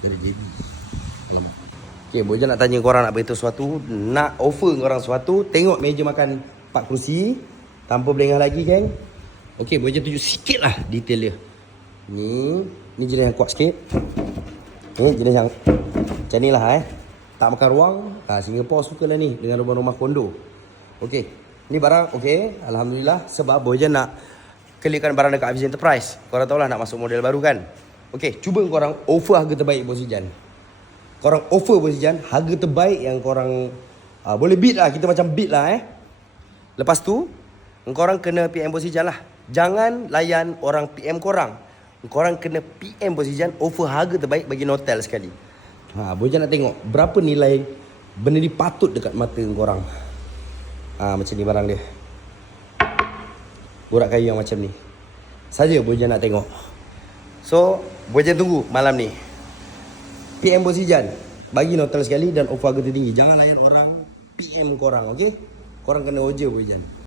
Jadi. Okay, Bojan nak tanya korang, nak beritahu sesuatu, nak offer korang sesuatu. Tengok meja makan 4 kerusi tanpa berlengah lagi, geng. Okay, Bojan tunjuk sikit lah detail dia. Ni jenis yang kuat sikit. Ni jenis yang macam ni lah tak makan ruang. Singapore suka lah ni dengan rumah-rumah kondo. Okay, ni barang okay, Alhamdulillah. Sebab Bojan nak clearkan barang dekat Hafiz Enterprise. Korang tahu lah nak masuk model baru kan. Okay, cuba korang offer harga terbaik Bos Ijan. Korang offer Bos Ijan harga terbaik yang korang boleh beat lah. Kita macam beat lah Lepas tu korang kena PM Bos Ijan lah. Jangan layan orang PM korang. Korang kena PM Bos Ijan, offer harga terbaik bagi Notel sekali. Bos Ijan nak tengok berapa nilai benda ni patut dekat mata korang. Macam ni barang dia. Borak kayu yang macam ni saja Bos Ijan nak tengok. So Bos Ijan tunggu malam ni. PM Bos Ijan, bagi Notel sekali dan offer harga tertinggi. Jangan layan orang PM korang, okay? Korang kena oje Bos Ijan.